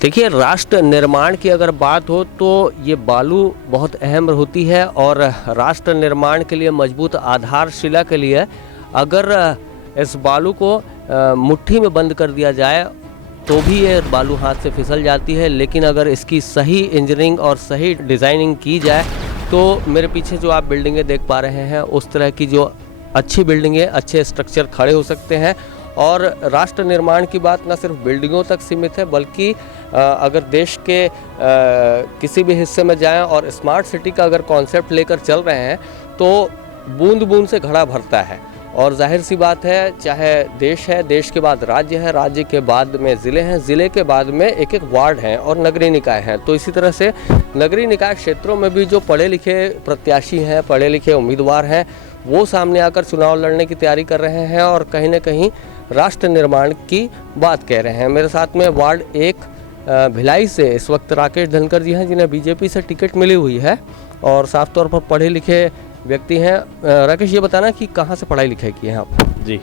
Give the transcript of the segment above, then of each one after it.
देखिए, राष्ट्र निर्माण की अगर बात हो तो ये बालू बहुत अहम होती है और राष्ट्र निर्माण के लिए मजबूत आधारशिला के लिए अगर इस बालू को मुट्ठी में बंद कर दिया जाए तो भी ये बालू हाथ से फिसल जाती है। लेकिन अगर इसकी सही इंजीनियरिंग और सही डिज़ाइनिंग की जाए तो मेरे पीछे जो आप बिल्डिंगें देख पा रहे हैं उस तरह की जो अच्छी बिल्डिंगें, अच्छे स्ट्रक्चर खड़े हो सकते हैं। और राष्ट्र निर्माण की बात न सिर्फ बिल्डिंगों तक सीमित है बल्कि अगर देश के किसी भी हिस्से में जाएं और स्मार्ट सिटी का अगर कॉन्सेप्ट लेकर चल रहे हैं तो बूंद बूंद से घड़ा भरता है। और जाहिर सी बात है, चाहे देश है, देश के बाद राज्य है, राज्य के बाद में ज़िले हैं, ज़िले के बाद में एक एक वार्ड हैं और नगरीय निकाय हैं। तो इसी तरह से नगरीय निकाय क्षेत्रों में भी जो पढ़े लिखे प्रत्याशी हैं, पढ़े लिखे उम्मीदवार हैं, वो सामने आकर चुनाव लड़ने की तैयारी कर रहे हैं और कहीं ना कहीं राष्ट्र निर्माण की बात कह रहे हैं। मेरे साथ में वार्ड 1 भिलाई से इस वक्त राकेश धनकर जी हैं, जिन्हें बीजेपी से टिकट मिली हुई है और साफ तौर पर पढ़े लिखे व्यक्ति हैं। राकेश, ये बताना कि कहाँ से पढ़ाई लिखाई की है आप? जी,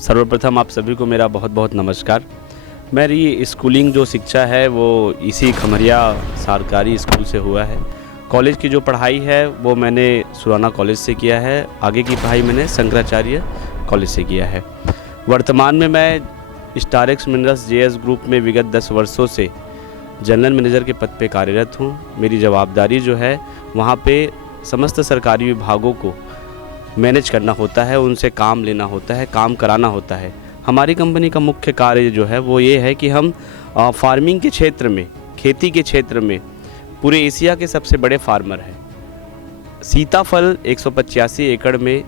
सर्वप्रथम आप सभी को मेरा बहुत बहुत नमस्कार। मेरी स्कूलिंग जो शिक्षा है वो इसी खमरिया सरकारी स्कूल से हुआ है। कॉलेज की जो पढ़ाई है वो मैंने सुराना कॉलेज से किया है। आगे की पढ़ाई मैंने शंकराचार्य कॉलेज से किया है। वर्तमान में मैं स्टारेक्स मिनरल्स जेएस ग्रुप में विगत 10 वर्षों से जनरल मैनेजर के पद पे कार्यरत हूँ। मेरी जवाबदारी जो है वहाँ पे समस्त सरकारी विभागों को मैनेज करना होता है, उनसे काम लेना होता है, काम कराना होता है। हमारी कंपनी का मुख्य कार्य जो है वो ये है कि हम फार्मिंग के क्षेत्र में, खेती के क्षेत्र में पूरे एशिया के सबसे बड़े फार्मर हैं। सीताफल 185 एकड़ में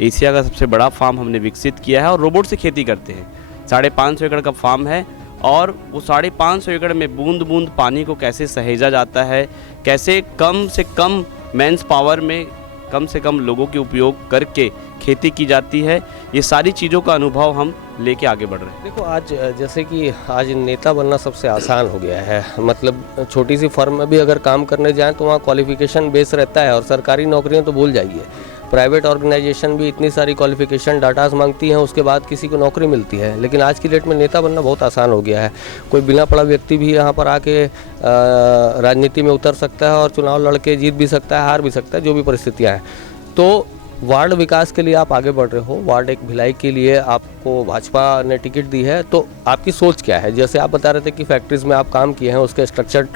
एशिया का सबसे बड़ा फार्म हमने विकसित किया है और रोबोट से खेती करते हैं। 550 एकड़ का फार्म है और वो 550 एकड़ में बूंद बूंद पानी को कैसे सहेजा जाता है, कैसे कम से कम मैंस पावर में कम से कम लोगों के उपयोग करके खेती की जाती है, ये सारी चीज़ों का अनुभव हम लेके आगे बढ़ रहे हैं। देखो, आज जैसे कि आज नेता बनना सबसे आसान हो गया है। मतलब छोटी सी फर्म में भी अगर काम करने जाएं तो वहाँ क्वालिफिकेशन बेस रहता है और सरकारी नौकरियाँ तो भूल जाइए। प्राइवेट ऑर्गेनाइजेशन भी इतनी सारी क्वालिफिकेशन डाटाज मांगती हैं, उसके बाद किसी को नौकरी मिलती है। लेकिन आज की डेट में नेता बनना बहुत आसान हो गया है। कोई बिना पढ़ा व्यक्ति भी यहाँ पर आके राजनीति में उतर सकता है और चुनाव लड़के जीत भी सकता है, हार भी सकता है, जो भी परिस्थितियाँ हैं। तो वार्ड विकास के लिए आप आगे बढ़ रहे हो। वार्ड 1 भिलाई के लिए आपको भाजपा ने टिकट दी है, तो आपकी सोच क्या है? जैसे आप बता रहे थे कि फैक्ट्रीज़ में आप काम किए हैं, उसके स्ट्रक्चर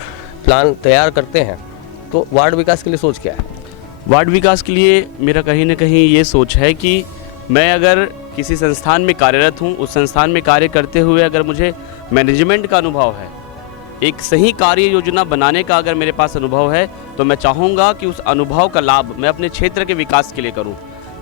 प्लान तैयार करते हैं, तो वार्ड विकास के लिए सोच क्या है? वार्ड विकास के लिए मेरा कहीं ना कहीं ये सोच है कि मैं अगर किसी संस्थान में कार्यरत हूँ, उस संस्थान में कार्य करते हुए अगर मुझे मैनेजमेंट का अनुभव है, एक सही कार्य योजना बनाने का अगर मेरे पास अनुभव है, तो मैं चाहूँगा कि उस अनुभव का लाभ मैं अपने क्षेत्र के विकास के लिए करूँ।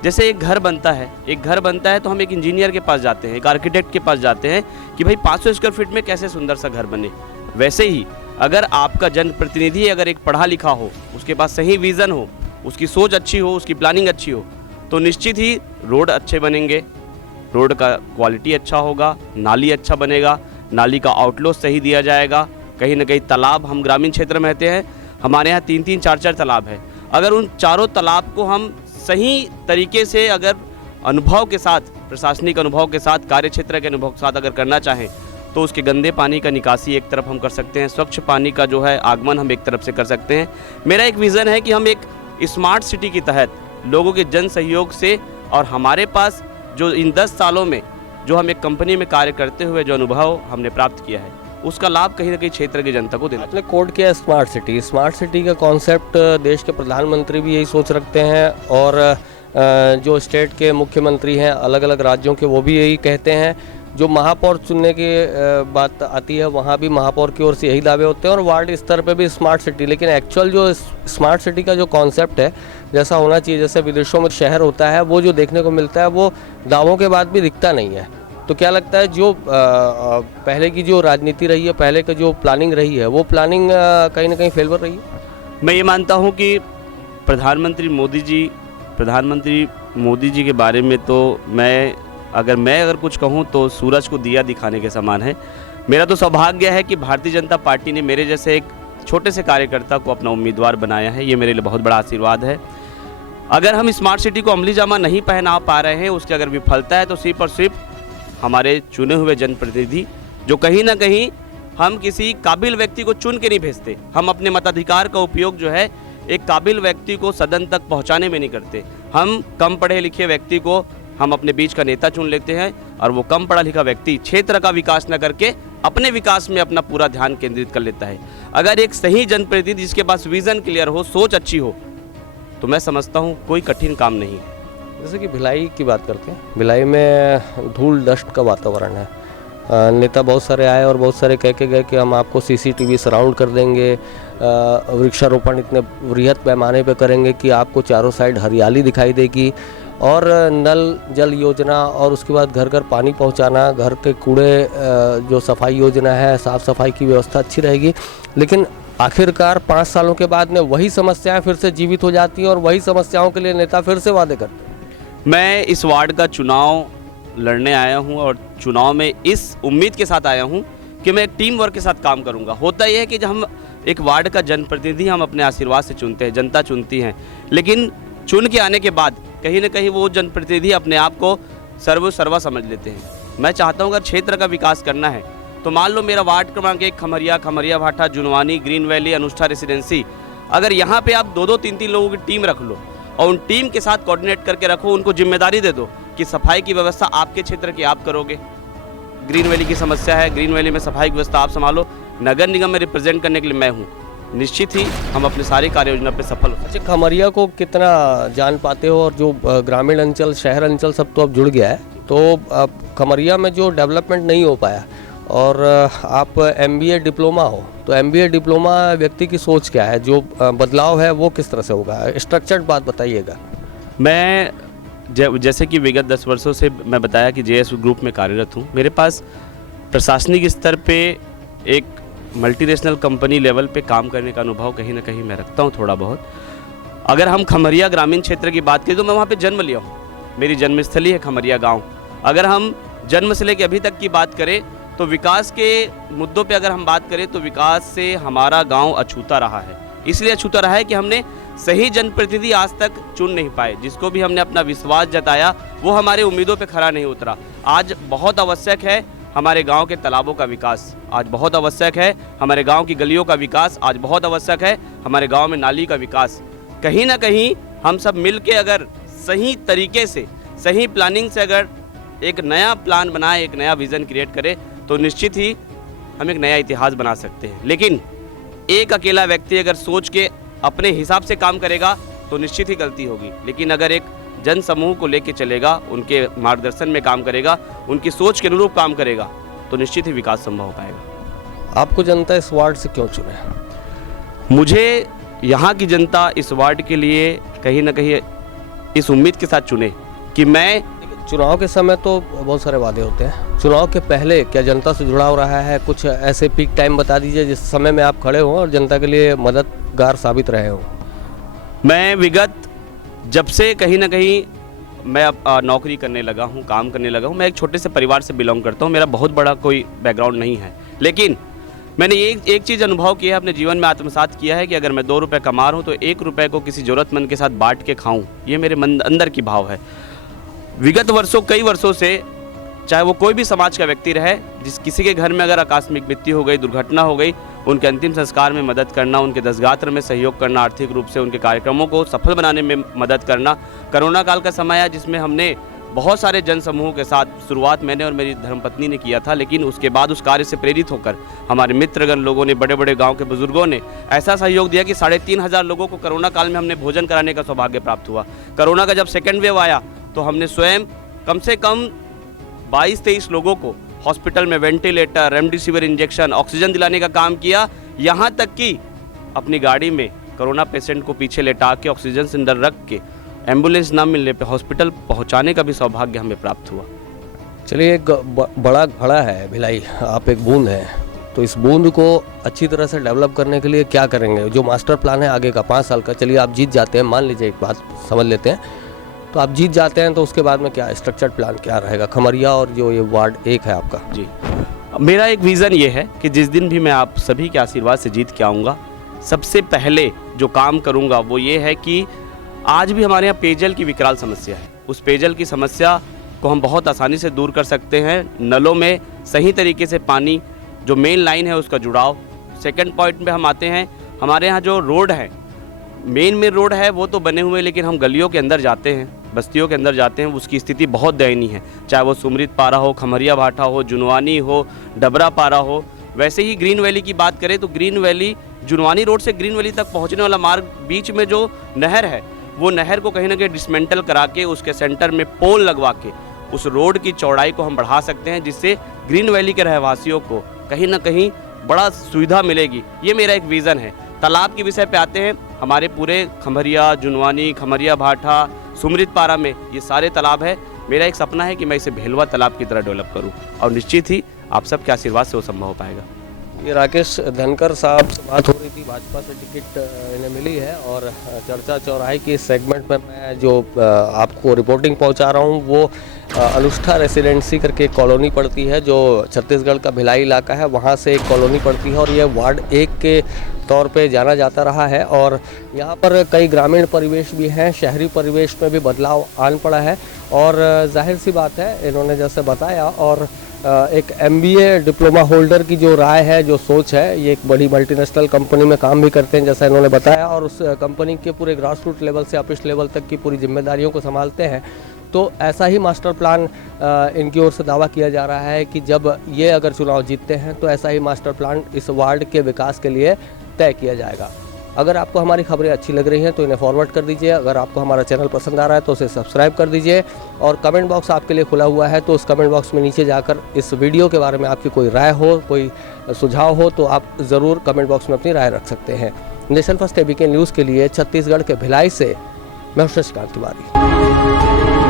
जैसे एक घर बनता है तो हम एक इंजीनियर के पास जाते हैं, एक आर्किटेक्ट के पास जाते हैं कि भाई 500 स्क्वायर फीट में कैसे सुंदर सा घर बने। वैसे ही अगर आपका जनप्रतिनिधि अगर एक पढ़ा लिखा हो, उसके पास सही विज़न हो, उसकी सोच अच्छी हो, उसकी प्लानिंग अच्छी हो, तो निश्चित ही रोड अच्छे बनेंगे, रोड का क्वालिटी अच्छा होगा, नाली अच्छा बनेगा, नाली का आउटफ्लो सही दिया जाएगा। कहीं ना कहीं तालाब, हम ग्रामीण क्षेत्र में रहते हैं, हमारे यहाँ 3-3, 4-4 तालाब है। अगर उन चारों तालाब को हम सही तरीके से अगर अनुभव के साथ, प्रशासनिक अनुभव के साथ, कार्य क्षेत्र के अनुभव के साथ अगर करना चाहें तो उसके गंदे पानी का निकासी एक तरफ हम कर सकते हैं, स्वच्छ पानी का जो है आगमन हम एक तरफ से कर सकते हैं। मेरा एक विज़न है कि हम एक स्मार्ट सिटी के तहत लोगों के जन सहयोग से और हमारे पास जो इन 10 सालों में जो हम एक कंपनी में कार्य करते हुए जो अनुभव हमने प्राप्त किया है, उसका लाभ कहीं ना कहीं क्षेत्र की जनता को देना। आपने कोड किया स्मार्ट सिटी। स्मार्ट सिटी का कॉन्सेप्ट देश के प्रधानमंत्री भी यही सोच रखते हैं और जो स्टेट के मुख्यमंत्री हैं अलग अलग राज्यों के, वो भी यही कहते हैं। जो महापौर चुनने की बात आती है वहाँ भी महापौर की ओर से यही दावे होते हैं और वार्ड स्तर पे भी स्मार्ट सिटी। लेकिन एक्चुअल जो स्मार्ट सिटी का जो कॉन्सेप्ट है, जैसा होना चाहिए, जैसे विदेशों में शहर होता है, वो जो देखने को मिलता है वो दावों के बाद भी दिखता नहीं है। तो क्या लगता है जो पहले की जो राजनीति रही है, पहले की जो प्लानिंग रही है, वो प्लानिंग कहीं ना कहीं फेलवर रही है? मैं ये मानता हूँ कि प्रधानमंत्री मोदी जी के बारे में तो मैं अगर कुछ कहूँ तो सूरज को दिया दिखाने के समान है। मेरा तो सौभाग्य है कि भारतीय जनता पार्टी ने मेरे जैसे एक छोटे से कार्यकर्ता को अपना उम्मीदवार बनाया है। ये मेरे लिए बहुत बड़ा आशीर्वाद है। अगर हम स्मार्ट सिटी को अमली जामा नहीं पहना पा रहे हैं, उसकी अगर विफलता है, तो सिर्फ और सिर्फ हमारे चुने हुए जनप्रतिनिधि जो कहीं ना कहीं हम किसी काबिल व्यक्ति को चुन के नहीं भेजते, हम अपने मताधिकार का उपयोग जो है एक काबिल व्यक्ति को सदन तक पहुंचाने में नहीं करते। हम कम पढ़े लिखे व्यक्ति को हम अपने बीच का नेता चुन लेते हैं और वो कम पढ़ा लिखा व्यक्ति क्षेत्र का विकास न करके अपने विकास में अपना पूरा ध्यान केंद्रित कर लेता है। अगर एक सही जनप्रतिनिधि जिसके पास विजन क्लियर हो, सोच अच्छी हो, तो मैं समझता हूँ कोई कठिन काम नहीं है। जैसे कि भिलाई की बात करते हैं, भिलाई में धूल डस्ट का वातावरण है। नेता बहुत सारे आए और बहुत सारे कह के गए कि हम आपको सीसीटीवी सराउंड कर देंगे, वृक्षारोपण इतने वृहद पैमाने पे करेंगे कि आपको चारों साइड हरियाली दिखाई देगी, और नल जल योजना, और उसके बाद घर घर पानी पहुंचाना, घर के कूड़े जो सफाई योजना है, साफ़ सफाई की व्यवस्था अच्छी रहेगी। लेकिन आखिरकार 5 सालों के बाद में वही समस्याएं फिर से जीवित हो जाती हैं और वही समस्याओं के लिए नेता फिर से वादे करते हैं। मैं इस वार्ड का चुनाव लड़ने आया हूं और चुनाव में इस उम्मीद के साथ आया हूं कि मैं एक टीम वर्क के साथ काम करूंगा। होता यह है कि जब हम एक वार्ड का जनप्रतिनिधि हम अपने आशीर्वाद से चुनते हैं, जनता चुनती है, लेकिन चुन के आने के बाद कहीं ना कहीं वो जनप्रतिनिधि अपने आप को सर्वा समझ लेते हैं। मैं चाहता हूँ अगर क्षेत्र का विकास करना है तो मान लो मेरा वार्ड क्रमांक 1 खमरिया भाटा, जुनवानी, ग्रीन वैली, अनुष्ठा रेसिडेंसी, अगर यहाँ पे आप 2-2, 3-3 लोगों की टीम रख लो और उन टीम के साथ कोऑर्डिनेट करके रखो, उनको जिम्मेदारी दे दो कि सफाई की व्यवस्था आपके क्षेत्र की आप करोगे। ग्रीन वैली की समस्या है, ग्रीन वैली में सफाई की व्यवस्था आप संभालो, नगर निगम में रिप्रेजेंट करने के लिए मैं हूँ, निश्चित ही हम अपनी सारी कार्य योजना पे सफल हो। अच्छा, खमरिया को कितना जान पाते हो, और जो ग्रामीण अंचल, शहर अंचल सब तो अब जुड़ गया है, तो अब खमरिया में जो डेवलपमेंट नहीं हो पाया, और आप MBA डिप्लोमा हो, तो MBA डिप्लोमा व्यक्ति की सोच क्या है, जो बदलाव है वो किस तरह से होगा, स्ट्रक्चर्ड बात बताइएगा। मैं जैसे कि विगत 10 वर्षों से मैं बताया कि JS ग्रुप में कार्यरत हूँ, मेरे पास प्रशासनिक स्तर पे एक मल्टीनेशनल कंपनी लेवल पे काम करने का अनुभव कहीं ना कहीं मैं रखता हूँ थोड़ा बहुत। अगर हम खमरिया ग्रामीण क्षेत्र की बात करें तो मैं वहाँ पे जन्म लिया हूँ, मेरी जन्मस्थली है खमरिया गांव। अगर हम जन्म से लेकर अभी तक की बात करें तो विकास के मुद्दों पे अगर हम बात करें तो विकास से हमारा गांव अछूता रहा है। इसलिए अछूता रहा है कि हमने सही जनप्रतिनिधि आज तक चुन नहीं पाए, जिसको भी हमने अपना विश्वास जताया वो हमारे उम्मीदों पे खरा नहीं उतरा। आज बहुत आवश्यक है हमारे गांव के तालाबों का विकास, आज बहुत आवश्यक है हमारे गांव की गलियों का विकास, आज बहुत आवश्यक है हमारे गांव में नाली का विकास। कहीं ना कहीं हम सब मिलके अगर सही तरीके से, सही प्लानिंग से अगर एक नया प्लान बनाए, एक नया विज़न क्रिएट करें तो निश्चित ही हम एक नया इतिहास बना सकते हैं। लेकिन एक अकेला व्यक्ति अगर सोच के अपने हिसाब से काम करेगा तो निश्चित ही गलती होगी, लेकिन अगर एक जन समूह को लेके चलेगा, उनके मार्गदर्शन में काम करेगा, उनकी सोच के अनुरूप काम करेगा तो निश्चित ही विकास संभव हो पाएगा। आपको जनता इस वार्ड से क्यों चुने? मुझे यहाँ की जनता इस वार्ड के लिए कहीं ना कहीं इस उम्मीद के साथ चुने कि मैं, चुनाव के समय तो बहुत सारे वादे होते हैं, चुनाव के पहले क्या जनता से जुड़ाव रहा है? कुछ ऐसे पीक टाइम बता दीजिए जिस समय में आप खड़े हों और जनता के लिए मददगार साबित रहे हों। मैं विगत जब से कहीं ना कहीं मैं अब नौकरी करने लगा हूँ, काम करने लगा हूँ, मैं एक छोटे से परिवार से बिलोंग करता हूँ, मेरा बहुत बड़ा कोई बैकग्राउंड नहीं है, लेकिन मैंने एक चीज़ अनुभव किया है, अपने जीवन में आत्मसात किया है कि अगर मैं 2 रुपये कमा रहा हूँ तो 1 रुपये को किसी ज़रूरतमंद के साथ बांट के खाऊँ, ये मेरे मन अंदर की भाव है। विगत वर्षों, कई वर्षों से, चाहे वो कोई भी समाज का व्यक्ति रहे, जिस किसी के घर में अगर आकस्मिक मृत्यु हो गई, दुर्घटना हो गई, उनके अंतिम संस्कार में मदद करना, उनके दशगात्र में सहयोग करना, आर्थिक रूप से उनके कार्यक्रमों को सफल बनाने में मदद करना। कोरोना काल का समय है जिसमें हमने बहुत सारे जन समूहों के साथ, शुरुआत मैंने और मेरी धर्मपत्नी ने किया था, लेकिन उसके बाद उस कार्य से प्रेरित होकर हमारे मित्रगण लोगों ने, बड़े बड़े गांव के बुजुर्गों ने ऐसा सहयोग दिया कि 3,500 लोगों को कोरोना काल में हमने भोजन कराने का सौभाग्य प्राप्त हुआ। कोरोना का जब सेकेंड वेव आया तो हमने स्वयं कम से कम 22-23 लोगों को हॉस्पिटल में वेंटिलेटर, रेमडेसिविर इंजेक्शन, ऑक्सीजन दिलाने का काम किया। यहाँ तक कि अपनी गाड़ी में कोरोना पेशेंट को पीछे लेटा के ऑक्सीजन सिलेंडर रख के एम्बुलेंस ना मिलने पे हॉस्पिटल पहुँचाने का भी सौभाग्य हमें प्राप्त हुआ। चलिए, एक बड़ा घड़ा है भिलाई, आप एक बूंद हैं, तो इस बूंद को अच्छी तरह से डेवलप करने के लिए क्या करेंगे? जो मास्टर प्लान है आगे का 5 साल का, चलिए आप जीत जाते हैं, मान लीजिए, एक बात समझ लेते हैं, तो आप जीत जाते हैं तो उसके बाद में क्या स्ट्रक्चर्ड प्लान क्या रहेगा खमरिया और जो ये वार्ड 1 है आपका? जी, मेरा एक विज़न ये है कि जिस दिन भी मैं आप सभी के आशीर्वाद से जीत के आऊँगा, सबसे पहले जो काम करूँगा वो ये है कि आज भी हमारे यहाँ पेयजल की विकराल समस्या है, उस पेयजल की समस्या को हम बहुत आसानी से दूर कर सकते हैं। नलों में सही तरीके से पानी जो मेन लाइन है उसका जुड़ाव। सेकंड पॉइंट पे हम आते हैं, हमारे यहाँ जो रोड है, मेन रोड है वो तो बने हुए हैं, लेकिन हम गलियों के अंदर जाते हैं, बस्तियों के अंदर जाते हैं, उसकी स्थिति बहुत दयनीय है। चाहे वो सुमृत पारा हो, खमरिया भाटा हो, जुनवानी हो, डबरा पारा हो। वैसे ही ग्रीन वैली की बात करें तो ग्रीन वैली, जुनवानी रोड से ग्रीन वैली तक पहुंचने वाला मार्ग, बीच में जो नहर है वो नहर को कहीं ना कहीं डिसमेंटल करा के उसके सेंटर में पोल लगवा के उस रोड की चौड़ाई को हम बढ़ा सकते हैं, जिससे ग्रीन वैली के रहवासियों को कहीं ना कहीं बड़ा सुविधा मिलेगी। ये मेरा एक विज़न है। तालाब के विषय पे आते हैं, हमारे पूरे खमरिया, जुनवानी, खमरिया भाटा, सुमृत पारा में ये सारे तालाब है। मेरा एक सपना है कि मैं इसे भेलवा तालाब की तरह डेवलप करूं, और निश्चित ही आप सबके आशीर्वाद से वो संभव हो पाएगा। ये राकेश धनकर साहब से बात हो रही थी, भाजपा से टिकट इन्हें मिली है, और चर्चा चौराहे की इस सेगमेंट में मैं जो आपको रिपोर्टिंग पहुंचा रहा हूं वो अनुष्ठा रेसिडेंसी करके एक कॉलोनी पड़ती है, जो छत्तीसगढ़ का भिलाई इलाका है, वहां से एक कॉलोनी पड़ती है, और ये वार्ड 1 के तौर पे जाना जाता रहा है। और यहाँ पर कई ग्रामीण परिवेश भी हैं, शहरी परिवेश में भी बदलाव आन पड़ा है, और जाहिर सी बात है इन्होंने जैसे बताया, और एक MBA डिप्लोमा होल्डर की जो राय है, जो सोच है, ये एक बड़ी मल्टीनेशनल कंपनी में काम भी करते हैं जैसा इन्होंने बताया, और उस कंपनी के पूरे ग्रास रूट लेवल से ऑफिस लेवल तक की पूरी जिम्मेदारियों को संभालते हैं। तो ऐसा ही मास्टर प्लान इनकी ओर से दावा किया जा रहा है कि जब ये अगर चुनाव जीतते हैं तो ऐसा ही मास्टर प्लान इस वार्ड के विकास के लिए तय किया जाएगा। अगर आपको हमारी खबरें अच्छी लग रही हैं तो इन्हें फॉरवर्ड कर दीजिए। अगर आपको हमारा चैनल पसंद आ रहा है तो उसे सब्सक्राइब कर दीजिए, और कमेंट बॉक्स आपके लिए खुला हुआ है, तो उस कमेंट बॉक्स में नीचे जाकर इस वीडियो के बारे में आपकी कोई राय हो, कोई सुझाव हो, तो आप ज़रूर कमेंट बॉक्स में अपनी राय रख सकते हैं। नेशन फर्स्ट ABK न्यूज़ के लिए छत्तीसगढ़ के भिलाई से मैं शशिकांत तिवारी।